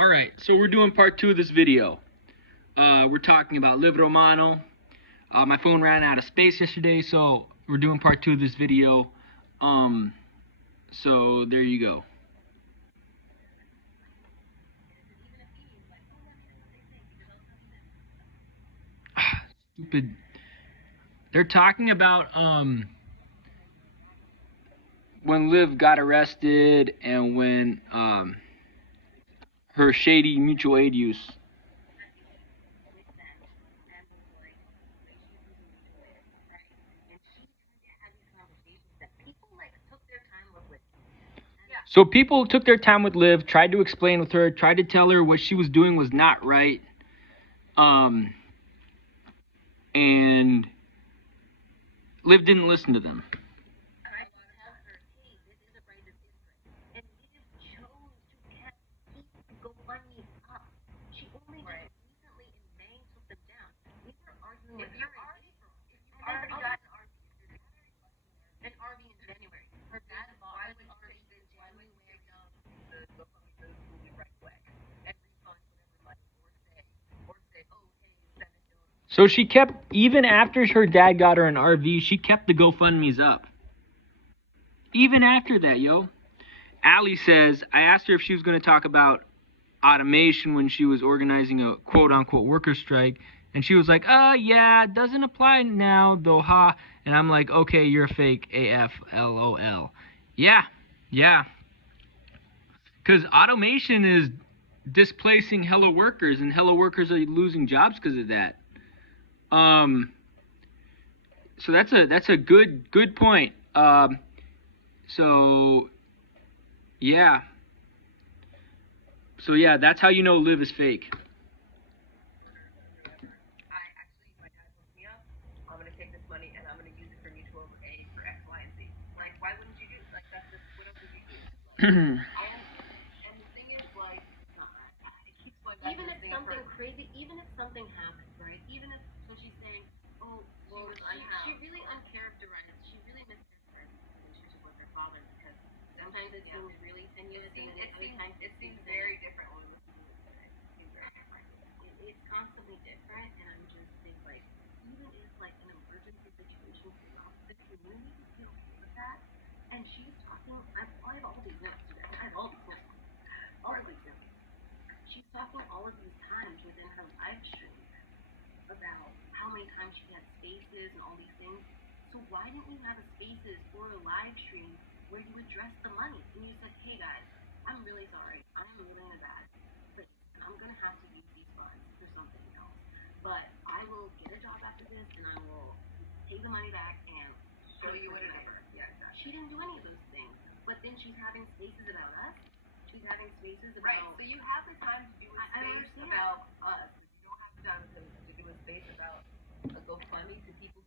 Alright, so we're doing part 2 of this video. We're talking about Liv Romano. My phone ran out of space yesterday, so we're doing part 2 of this video. So there you go. Stupid. They're talking about when Liv got arrested and when her shady mutual aid use. So people took their time with Liv, tried to explain with her, tried to tell her what she was doing was not right. And Liv didn't listen to them. So she kept, even after her dad got her an RV, she kept the GoFundMe's up. Even after that, yo. Allie says, I asked her if she was going to talk about automation when she was organizing a quote-unquote worker strike. And she was like, yeah, it doesn't apply now, though, ha. And I'm like, okay, you're fake, AF, LOL. Yeah. Because automation is displacing hello workers, and hello workers are losing jobs because of that. So that's a good point. So yeah, that's how you know Liv is fake. I'm gonna take this money and I'm gonna use it for mutual aid for X, Y, and Z. Like, why wouldn't you do like that's just what else would you do? And the thing is, like, it keeps going back. Even if something crazy, even if something happens, right? Even if so, she's saying, oh, well, she really uncharacterized. She really mischaracterized the relationship with her father because sometimes it seems really tenuous, and then other times it seems very different when we listen to it. It seems very different. It's constantly different, and I'm just think like. Even if like an emergency situation came up, the community would be okay with that. And she's talking, I have all these notes today. I have all these notes. All of these notes. She's talking all of these times within her live stream about how many times she had spaces and all these things. So why didn't you have a spaces or a live stream where you address the money? And you said, hey guys, I'm really sorry. I'm really in a bad place. I'm going to have to use these funds for something else. But I will get a job after this, and I will take the money back and show you what it is. Yeah, exactly. She didn't do any of those things, but then she's having spaces about us. She's having spaces about. Right. So you have the time to do a space about us. You don't have the time to do a space about a GoFundMe to people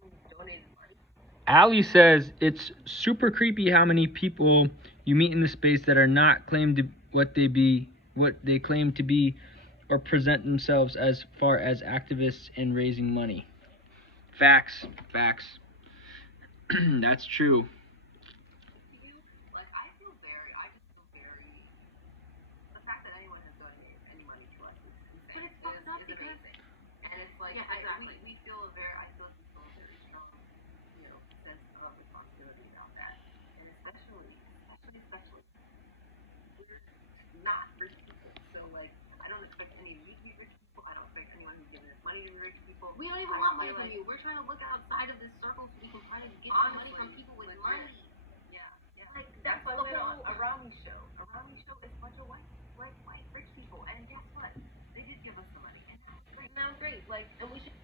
who donated money. Allie says it's super creepy how many people you meet in the space that are not claimed to what they claim to be or present themselves as far as activists and raising money. Facts. That's true. Like, I just feel very, the fact that anyone has donated any money to us is insane. Is amazing. And it's like, yeah, exactly. I feel a very strong, sense of responsibility about that. And especially, we're not rich people. So, like, I don't expect any of you to be rich people. I don't expect anyone who's giving us money to be rich people. We don't even want money from you. We're trying to look outside of this circle so we can try to get some money from people with money. Yeah. Like, that's why we went on a Romney show. A Romney show is a bunch of white rich people. And guess what? They did give us the money. And that was great. Like, and we should.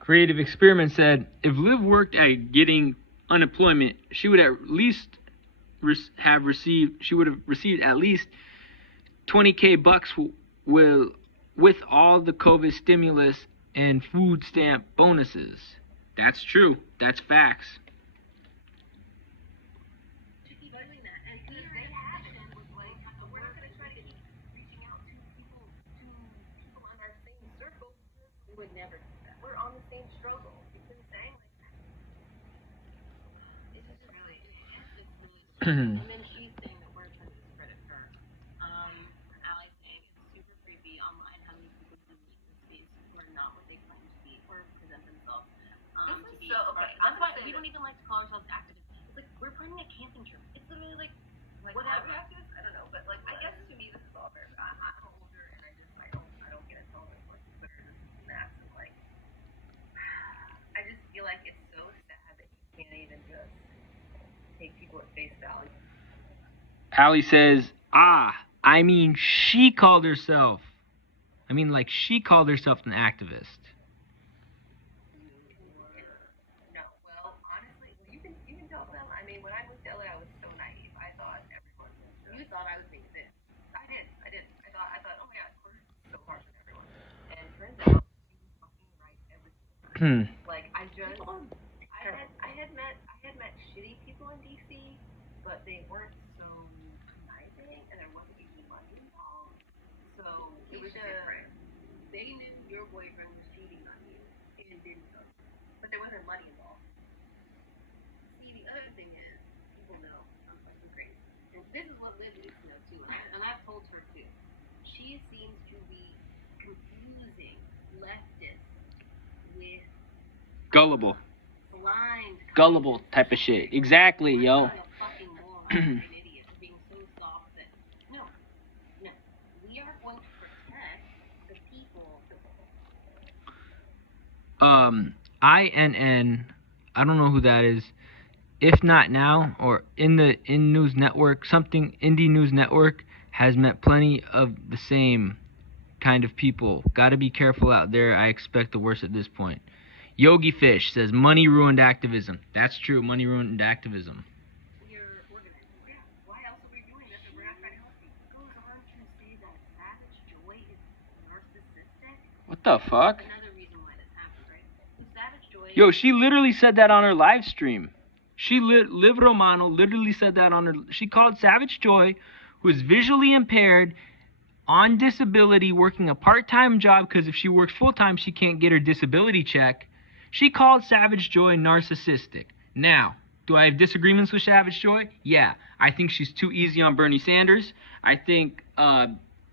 Creative Experiment said, if Liv worked at getting unemployment, she would at least have received at least $20K bucks with all the COVID stimulus and food stamp bonuses. That's true. That's facts. Would never do that. We're on the same struggle. It's insane. It's just really, and then she's saying that we're trying to discredit her. Allie's saying it's So, okay, that's why we don't even like to call ourselves activists. It's like, we're planning a camping trip. It's literally like whatever. Activists? I don't know, but like, I guess to me this is all fair. I'm older and I don't get it. Tell them like Twitter this and that, and like, I just feel like it's so sad that you can't even just take people at face value. Allie says, I mean, she called herself. I mean, like, she called herself an activist. No, well, honestly, you can tell them. I mean, when I moved to LA, I was so naive. I thought everyone was just... You thought I was being fit. I did. I thought, oh my god, we're so hard on everyone. And it turns out, she was fucking right every time. Like, I had met shitty people in DC, but they weren't so conniving, and there wasn't any money involved. So it was different. They knew your boyfriend was cheating on you and didn't know. But there wasn't money involved. See, the other thing is, people know I'm fucking crazy. And this is what Liv needs to know too, and I've told her too. She seems to be confusing leftists with Gullible. blind, Gullible type of shit. Exactly, yo. A fucking moron, an idiot, for being so soft that no, we are going to protect the people. INN, I don't know who that is. If not now, or in News Network, something Indie News Network has met plenty of the same kind of people. Got to be careful out there. I expect the worst at this point. Yogi Fish says money ruined activism. That's true. Money ruined activism. We're organizing. Yeah. Why else are we doing this if we're not trying to help people? Goes on to say that Savage Joy is narcissistic. What the fuck? Another reason why this happened, right? Savage Joy. Yo, she literally said that on her live stream. Liv Romano literally said that on her. She called Savage Joy, who is visually impaired, on disability, working a part-time job because if she works full-time, she can't get her disability check. She called Savage Joy narcissistic. Now, do I have disagreements with Savage Joy? Yeah. I think she's too easy on Bernie Sanders. I think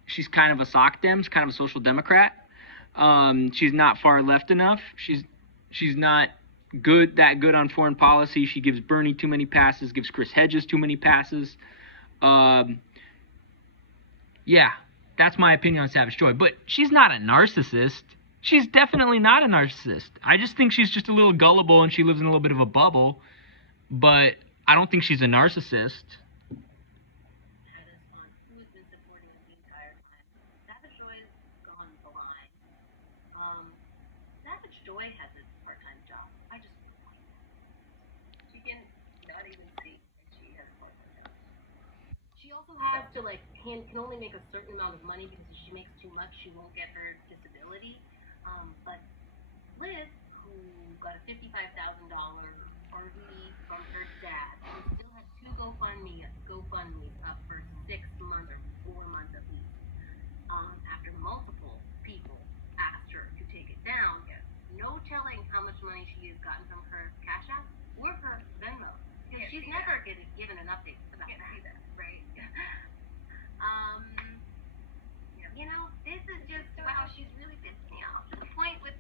she's kind of a sock dem, kind of a social democrat. She's not far left enough. She's not that good on foreign policy. She gives Bernie too many passes, gives Chris Hedges too many passes. Yeah, that's my opinion on Savage Joy. But she's not a narcissist. She's definitely not a narcissist. I just think she's just a little gullible and she lives in a little bit of a bubble. But I don't think she's a narcissist. Who's been supporting us the entire time. Savage Joy has gone blind. Savage Joy has a part-time job. I just like that. She can not even see that she has a part-time job. She also has to can only make a certain amount of money because if she makes too much, she won't get her disability. But Liz, who got a $55,000 RV from her dad, who still had two GoFundMes up for 6 months or 4 months at least, after multiple people asked her to take it down. No telling how much money she has gotten from her Cash App or her Venmo, because she's never given an update about that, right? You know, this is just, wow, she's really pissed me off to the point with,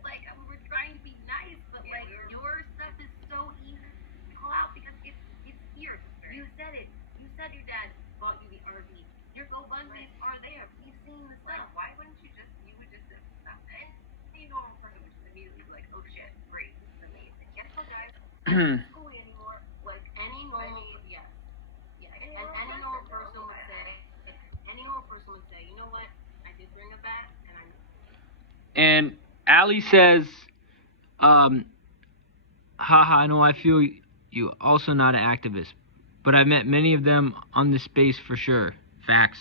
we're trying to be nice, but, your stuff is so easy to call out because it's here. You said it. You said your dad bought you the RV. Your GoFundMes are there. We've seen the stuff. Why wouldn't you just stop? And any normal person would just immediately be like, oh shit, great, this is amazing. Guess what, guys? I'm not schooling anymore. Any normal, yes. And any normal person would say, you know what? I did bring a bat, and I'm... And Allie says, haha, I know I feel you, also not an activist, but I've met many of them on this space for sure. Facts.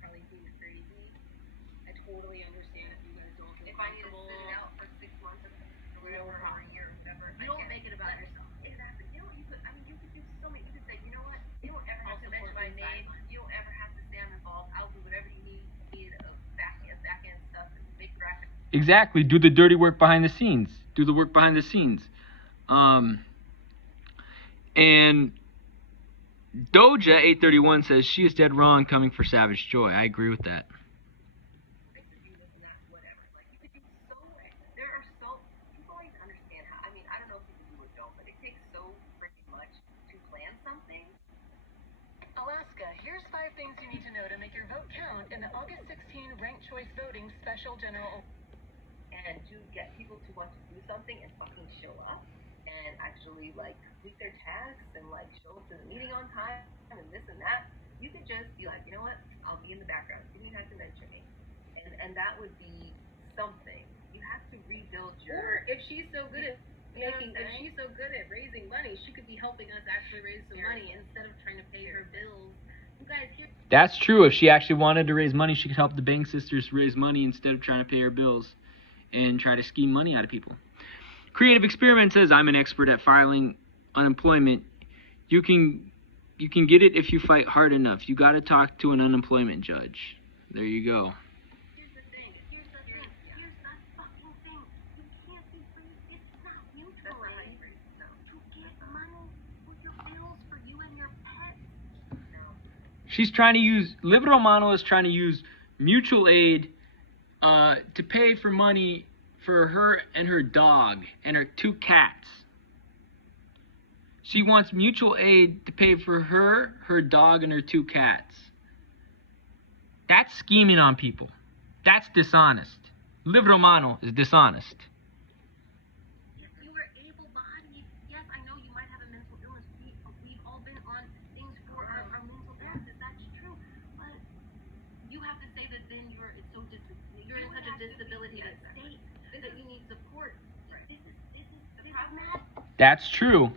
Probably being crazy. I totally understand if you guys don't feel comfortable. If I need to sit it out for 6 months or whatever, or a year or whatever, you don't make it about yourself. Exactly. You know, you could do so many. You could say, you know what? You don't ever have to mention my name. You don't ever have to say I'm involved. I'll do whatever you need of back end stuff and make graphics. Exactly. Do the dirty work behind the scenes. Do the work behind the scenes. And Doja 831 says she is dead wrong coming for Savage Joy. I agree with that. There are so people don't even understand how things you need to know to make your vote count in the August 16 ranked choice voting special general. And to get people to want to do something and fucking show up and actually like complete their tasks and like show up to the meeting on time and this and that, you could just be like, you know what, I'll be in the background. You don't have to mention me. And that would be something. You have to rebuild your. Or if she's so good at You know making, what I'm if saying? she's so good at raising money, she could be helping us actually raise some money instead of trying to pay her bills. You guys, here. That's true. If she actually wanted to raise money, she could help the Bank sisters raise money instead of trying to pay her bills and try to scheme money out of people. Creative Experiment says, I'm an expert at filing unemployment. You can get it if you fight hard enough. You got to talk to an unemployment judge. There you go. Here's the thing. Here's the fucking thing. You can't be free. It's not mutual aid to get money for your bills for you and your pets. She's trying to use, Liv Romano is trying to use mutual aid to pay for money for her and her dog and her 2 cats. She wants mutual aid to pay for her, her dog, and her 2 cats. That's scheming on people. That's dishonest. Liv Romano is dishonest. If you were able-bodied, yes, I know you might have a mental illness. We've all been on things for our mental illnesses. That's true. But you have to say that then you're in such a disability state that you need support. This is mad. That's true.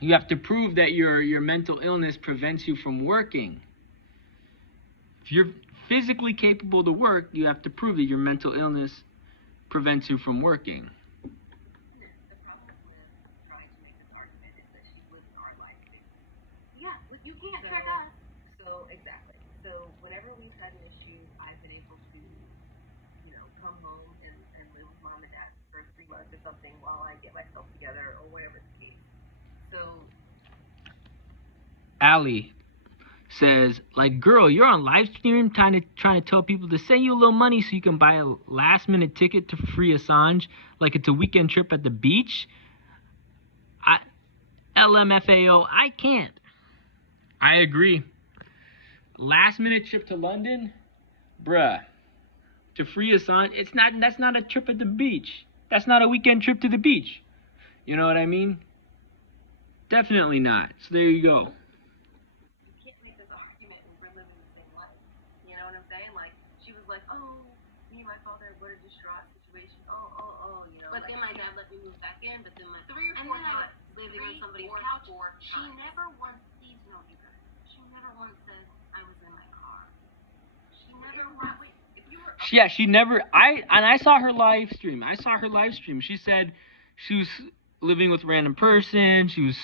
You have to prove that your mental illness prevents you from working. If you're physically capable to work, you have to prove that your mental illness prevents you from working. The problem with trying to make this argument is that she lives our life too. Yeah, you can't trick us. So exactly. So whenever we've had an issue, I've been able to, come home and live with mom and dad for 3 months or something while I get myself together or whatever the case. So Allie says, like, girl, you're on live stream trying to tell people to send you a little money so you can buy a last-minute ticket to free Assange, like it's a weekend trip at the beach. LMFAO, I can't. I agree. Last-minute trip to London, bruh, to free Assange, that's not a trip at the beach. That's not a weekend trip to the beach. You know what I mean? Definitely not. So there you go. you can't make this argument and we're living the same life. You know what I'm saying? Like, she was like, oh, me and my father were in a distraught situation. Oh, But like, then my dad let me move back in. But then 3 or 4 times. living on somebody's couch. She never once, please know you guys. She never once said I was in my car. She never once. Yeah, she never. I saw her live stream. She said she was living with a random person. She was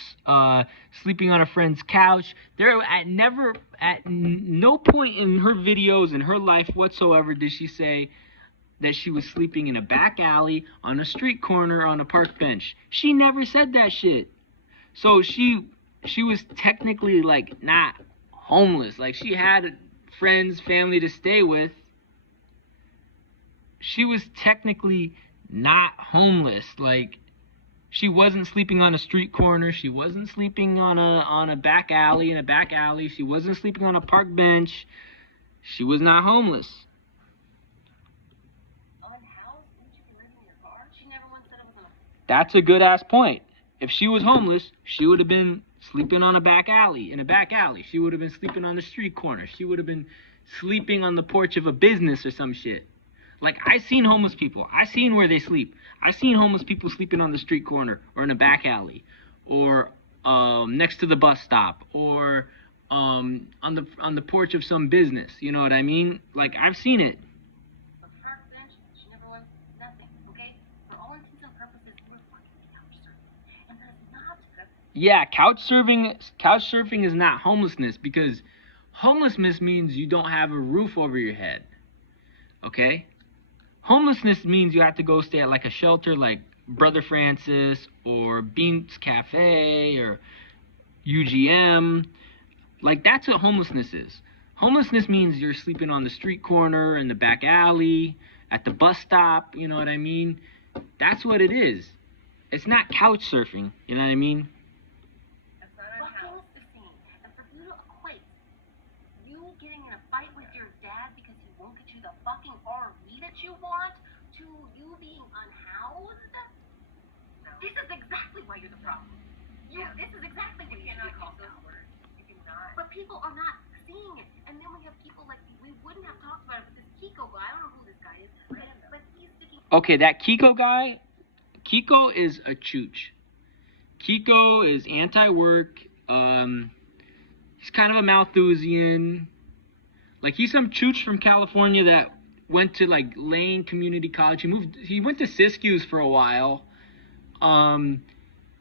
sleeping on a friend's couch. At no point in her videos in her life whatsoever did she say that she was sleeping in a back alley, on a street corner, on a park bench. She never said that shit. So she was technically like not homeless. Like, she had friends, family to stay with. She was technically not homeless. Like, she wasn't sleeping on a street corner. She wasn't sleeping on a back alley, in a back alley. She wasn't sleeping on a park bench. She was not homeless. Unhoused? Wouldn't you be living in your car? She never once said I was in a. That's a good ass point. If she was homeless, she would have been sleeping on a back alley, in a back alley. She would have been sleeping on the street corner. She would have been sleeping on the porch of a business or some shit. Like, I seen homeless people. I seen where they sleep. I seen homeless people sleeping on the street corner or in a back alley, or next to the bus stop, or on the porch of some business. You know what I mean? Like, I've seen it. The park bench, she never once, nothing, okay? For all intents and purposes, we're fucking couch surfing. And that's not good. Yeah, couch surfing is not homelessness, because homelessness means you don't have a roof over your head. Okay? Homelessness means you have to go stay at like a shelter like Brother Francis or Beans Cafe or UGM. Like, that's what homelessness is. Homelessness means you're sleeping on the street corner, in the back alley, at the bus stop, you know what I mean? That's what it is. It's not couch surfing, you know what I mean? That's not unhoused. Fucking the scene. And for you to equate you getting to the fucking RV that you want, to you being unhoused. No. This is exactly why you're the problem. This is exactly what you should be called out. You cannot. But people are not seeing it. And then we have people like, we wouldn't have talked about it, but this Kiko guy, I don't know who this guy is, but he's sticking. Okay, that Kiko guy, Kiko is a chooch. Kiko is anti-work. He's kind of a Malthusian. Like, he's some chooch from California that went to, like, Lane Community College. He went to Siskiyous for a while.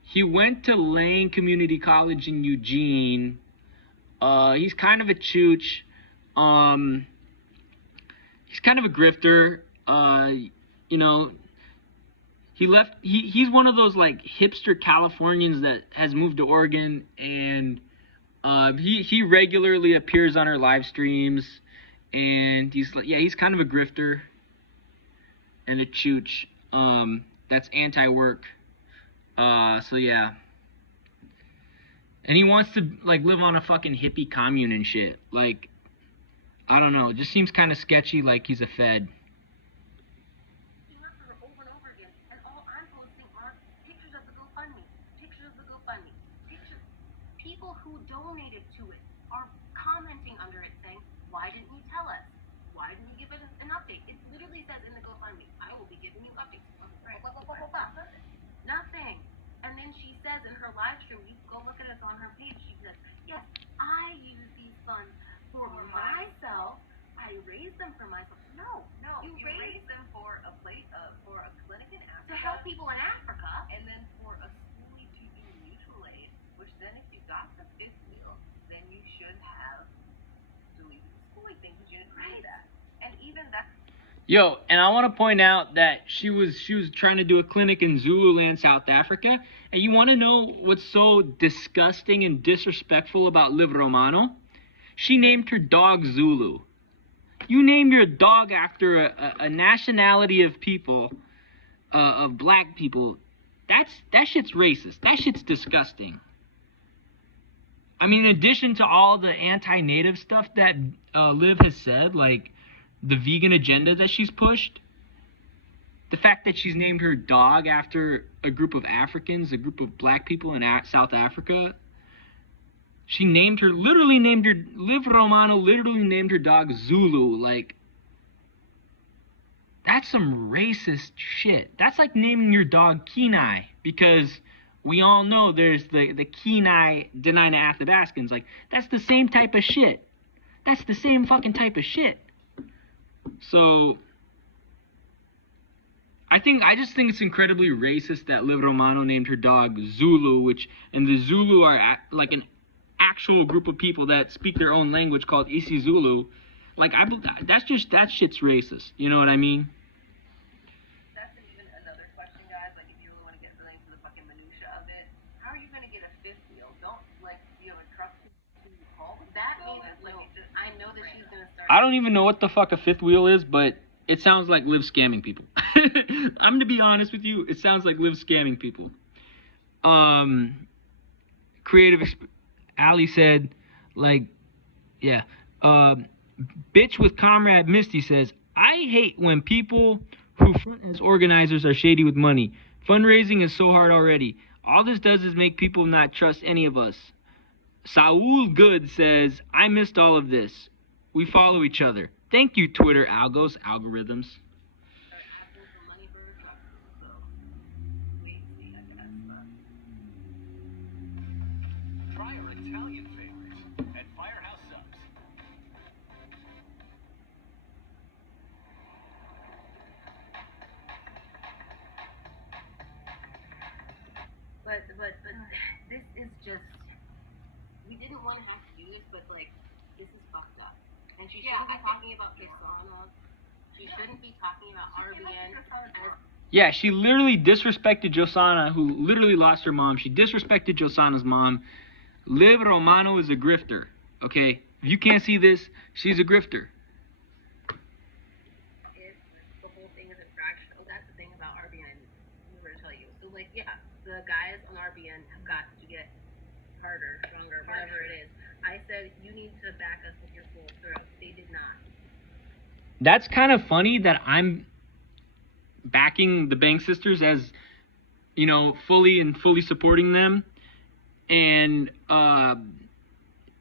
He went to Lane Community College in Eugene. He's kind of a chooch. He's kind of a grifter. You know, he's one of those, like, hipster Californians that has moved to Oregon, and he regularly appears on her live streams, and he's kind of a grifter and a chooch that's anti-work. So yeah. And he wants to, like, live on a fucking hippie commune and shit. Like, I don't know, it just seems kind of sketchy, like he's a fed. Over and over again, and all I'm posting are pictures of the GoFundMe, pictures. People who donated to it are commenting under it saying, why didn't you tell us? Why didn't you give it an update? It literally says in the GoFundMe, I will be giving you updates. Nothing. And then she says in her live stream, you go look at it on her page, she says, yes, I use these funds for myself. I raise them for myself. No, You raise them for a clinic in Africa. to help people in Africa. And then for a schoolie to do mutual aid, which then if you got the fifth wheel, then you should have doing the schoolie thing, because you didn't read that. And even that. Yo, and I want to point out that she was trying to do a clinic in Zululand, South Africa. And you want to know what's so disgusting and disrespectful about Liv Romano? She named her dog Zulu. You named your dog after a nationality of people, of black people. That shit's racist. That shit's disgusting. I mean, in addition to all the anti-native stuff that Liv has said, like the vegan agenda that she's pushed, the fact that she's named her dog after a group of Africans, a group of black people in South Africa. Liv Romano literally named her dog Zulu. Like, that's some racist shit. That's like naming your dog Kenai, because we all know there's the Kenai Denina Athabascans. Like, that's the same type of shit. That's the same fucking type of shit. So, I just think it's incredibly racist that Liv Romano named her dog Zulu, and the Zulu are like an actual group of people that speak their own language called isiZulu. Like, that shit's racist. You know what I mean? That's even another question, guys. Like, if you really want to get really into the fucking minutia of it, how are you going to get a fifth wheel? Don't, like, you have a truck to haul that means I know that she's going to start. I don't even know what the fuck a fifth wheel is, but it sounds like Liv scamming people. I'm going to be honest with you. It sounds like Liv scamming people. Ali said, like, yeah. Bitch with Comrade Misty says, I hate when people who front as organizers are shady with money. Fundraising is so hard already. All this does is make people not trust any of us. Saul Good says, I missed all of this. We follow each other. Thank you, Twitter algorithms. Try our Italian favorites at Firehouse Subs. But this is just, we didn't want to have to do this, but like, this is fucked up. And she shouldn't be talking about Persona. She shouldn't be talking about RBN as. Yeah, she literally disrespected Josana, who literally lost her mom. She disrespected Josana's mom. Liv Romano is a grifter, okay? If you can't see this, she's a grifter. If the whole thing is infractional, that's the thing about RBN. We were to tell you. So, like, yeah, the guys on RBN have got to get harder, stronger, whatever it is. I said, you need to back us with your full throat. They did not. that's kind of funny that I'm backing the Bank sisters as, you know, fully supporting them. And,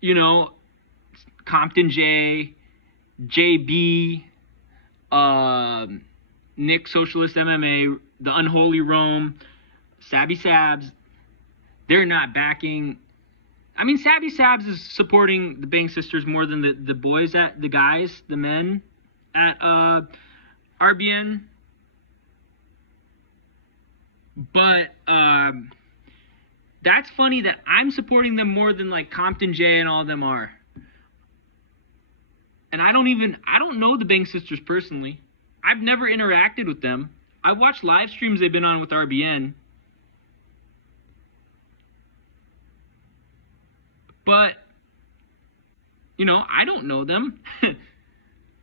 you know, Compton J, JB, Nick Socialist MMA, the Unholy Rome, Sabby Sabs, they're not backing. I mean, Sabby Sabs is supporting the Bank sisters more than the boys the men at RBN. But that's funny that I'm supporting them more than like Compton J and all of them are. And I don't know the Bank sisters personally. I've never interacted with them. I've watched live streams they've been on with RBN. But, you know, I don't know them.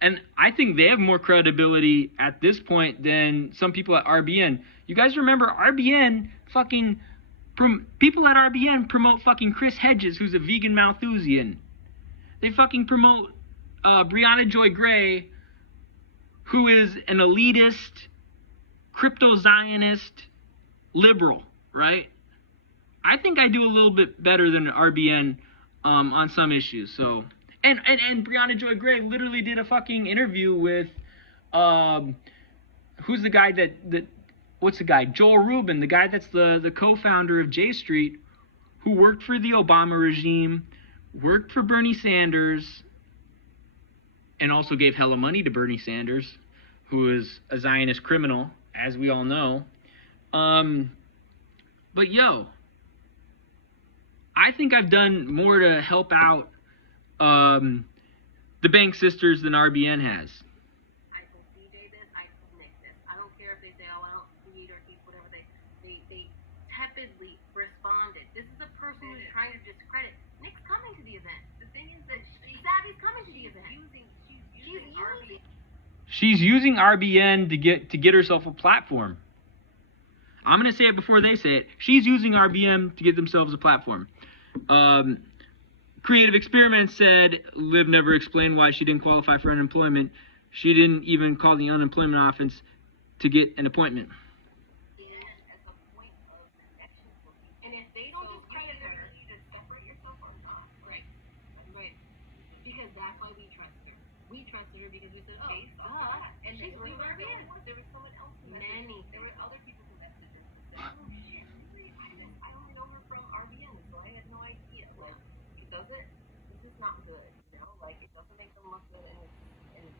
And I think they have more credibility at this point than some people at RBN. You guys remember RBN fucking... people at RBN promote fucking Chris Hedges, who's a vegan Malthusian. They fucking promote Brianna Joy Gray, who is an elitist, crypto-Zionist liberal, right? I think I do a little bit better than RBN on some issues. So, and Brianna Joy Gray literally did a fucking interview with who's the guy that what's the guy? Joel Rubin, the guy that's the co-founder of J Street, who worked for the Obama regime, worked for Bernie Sanders, and also gave hella money to Bernie Sanders, who is a Zionist criminal, as we all know. But yo, I think I've done more to help out the Bank sisters than RBN has. I told CJ this, I told Nick this. I don't care if they say, oh, I don't need or keep whatever they tepidly responded. This is a person who's trying to discredit. Nick's coming to the event. The thing is that Savvy's coming to the event. She's using RBN to get herself a platform. I'm gonna say it before they say it. She's using RBN to get themselves a platform. Creative Experiment said Liv never explained why she didn't qualify for unemployment. She didn't even call the unemployment office to get an appointment. As a point of connection for people. And if they don't discredit her, you just separate yourself or not. Right. Right. Because that's why we trust her. We trusted her because we said, oh, and she's really RBN. There was someone else who many. There were other people who messaged us and said, oh, I only know her from RBN, so I had no idea. Like, it doesn't, this is not good, you know? Like, it doesn't make them look good, and it's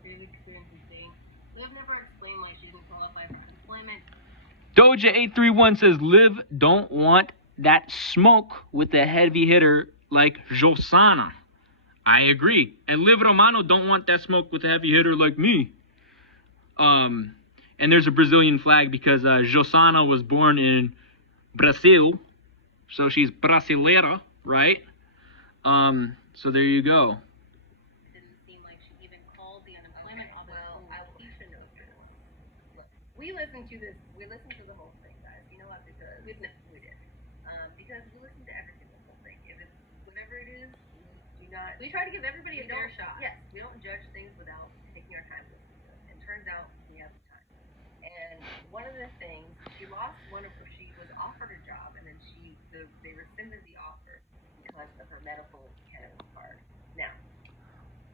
Creative Experience is saying, Liv never explained why she didn't qualify for unemployment. Doja831 says Liv don't want that smoke with a heavy hitter like Josana. I agree. And Liv Romano don't want that smoke with a heavy hitter like me. And there's a Brazilian flag because Josana was born in Brazil. So she's brasileira, right? So there you go. It didn't seem like she even called the unemployment office. Well, Alicia knows this. Look, we listened to the whole thing, guys. You know what? Because we did. Because we listened to every single whole thing. If it's whatever it is, we try to give everybody a fair shot. Yes, we don't judge things without taking our time to listen to it. And turns out we have the time. And one of the things, she was offered a job, and then they rescinded the offer because of her medical cannabis card. Now,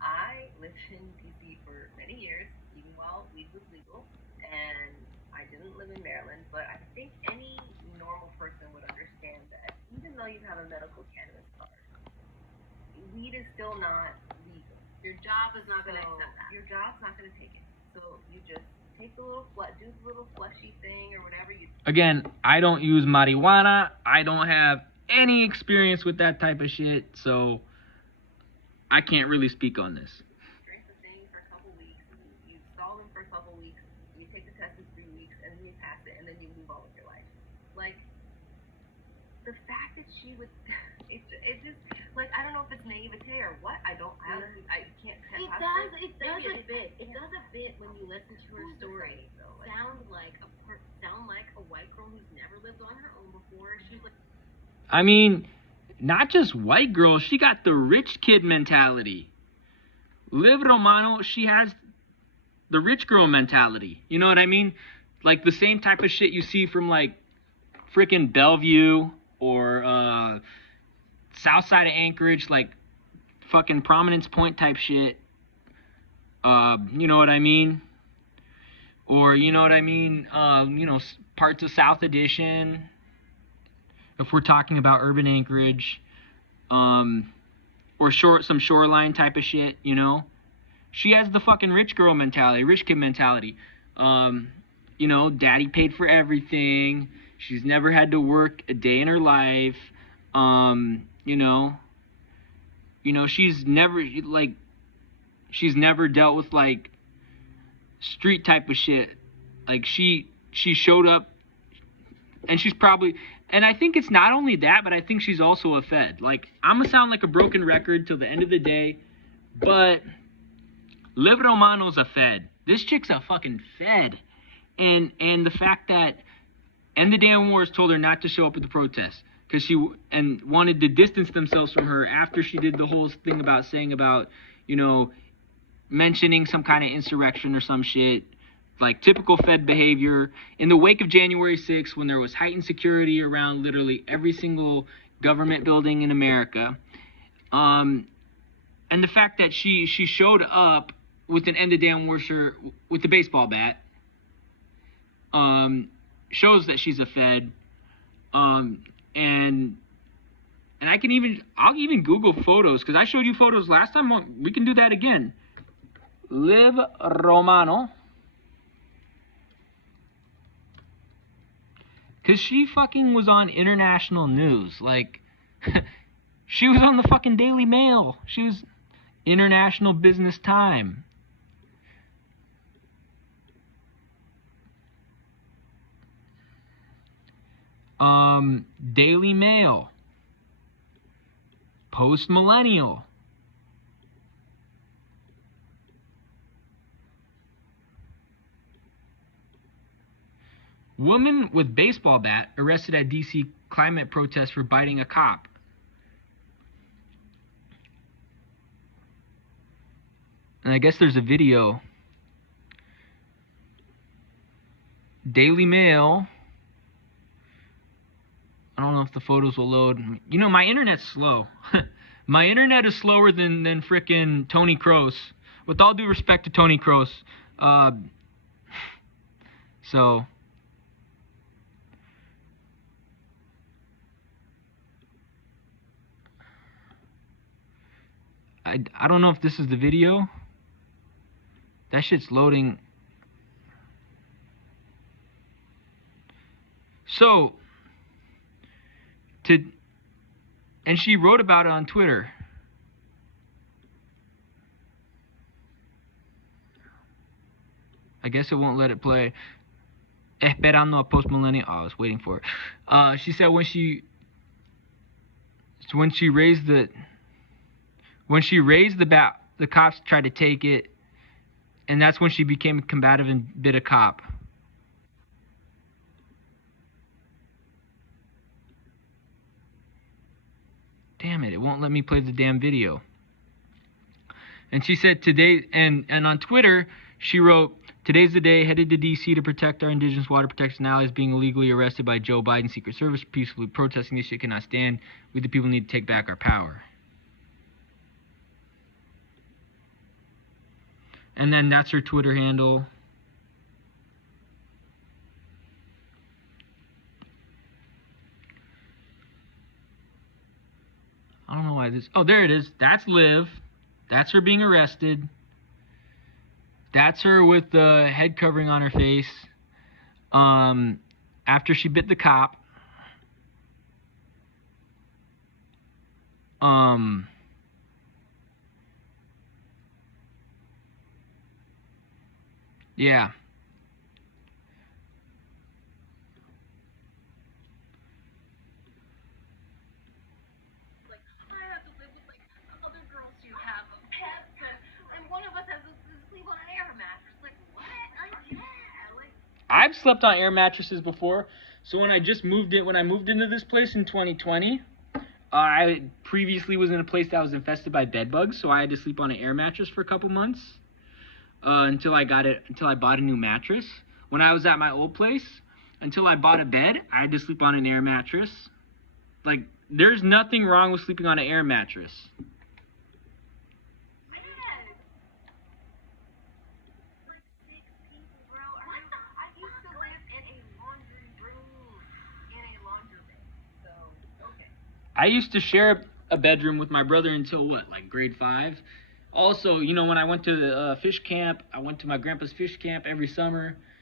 I lived in DC for many years, even while weed was legal, and I didn't live in Maryland, but I think any normal person would understand that even though you have a medical cannabis card, weed is still not legal. Your job is not going to accept that. Your job's not going to take it. So you just take do the little fleshy thing or whatever you. Again, I don't use marijuana. I don't have any experience with that type of shit, so I can't really speak on this. Drink the thing for a couple weeks. You install them for a couple weeks. You take the test in 3 weeks, and then you pass it, and then you move on with your life. Like the fact that she would, it just. Like, I don't know if it's naivete or what. I honestly, I can't tell. It does a bit. It does a bit when you listen to her story. Sound like a white girl who's never lived on her own before. She's like. I mean, not just white girl. She got the rich kid mentality. Liv Romano, she has the rich girl mentality. You know what I mean? Like the same type of shit you see from like freaking Bellevue or south side of Anchorage, like fucking Prominence Point type shit. You know what I mean? Or you know what I mean? Parts of South Edition. If we're talking about urban Anchorage, or some shoreline type of shit, you know. She has the fucking rich girl mentality, rich kid mentality. Daddy paid for everything. She's never had to work a day in her life. She's never dealt with like street type of shit. Like she showed up, and she's probably, and I think it's not only that, but I think she's also a Fed. Like, I'm gonna sound like a broken record till the end of the day, but Liv Romano's a Fed. This chick's a fucking Fed. And the fact that End the Damn Wars told her not to show up at the protest because she wanted to distance themselves from her after she did the whole thing about saying about, mentioning some kind of insurrection or some shit. Like typical Fed behavior in the wake of January 6th, when there was heightened security around literally every single government building in America. And the fact that she showed up with an End the Damn War shirt with the baseball bat shows that she's a Fed. And I'll even Google photos, because I showed you photos last time. We can do that again. Liv Romano. Because she fucking was on international news. Like, she was on the fucking Daily Mail. She was International Business Time. Daily Mail. Post Millennial. Woman with baseball bat arrested at DC climate protest for biting a cop. And I guess there's a video. Daily Mail. I don't know if the photos will load. My internet's slow. My internet is slower than frickin' Tony Kroos. With all due respect to Tony Kroos. So... I don't know if this is the video. That shit's loading. So, and she wrote about it on Twitter. I guess it won't let it play. Esperando a post millennial. Oh, I was waiting for it. She said when she raised the bat, the cops tried to take it, and that's when she became combative and bit a cop. Damn it, it won't let me play the damn video. And she said today, and on Twitter, she wrote, "Today's the day, headed to D.C. to protect our indigenous water protection allies being illegally arrested by Joe Biden's Secret Service, peacefully protesting. This shit cannot stand. We the people need to take back our power." And then that's her Twitter handle. I don't know why this... Oh, there it is. That's Liv. That's her being arrested. That's her with the head covering on her face. After she bit the cop. Yeah. Like, I have to live with, like, other girls who have pets, and one of us has to sleep on an air mattress. Like, what? I've slept on air mattresses before. So when I moved into this place in 2020, I previously was in a place that was infested by bed bugs, so I had to sleep on an air mattress for a couple months until I bought a new mattress. When I was at my old place, until I bought a bed, I had to sleep on an air mattress. Like, there's nothing wrong with sleeping on an air mattress. I used to share a bedroom with my brother until what, like grade 5? Also, you know, when I went to the fish camp, I went to my grandpa's fish camp every summer.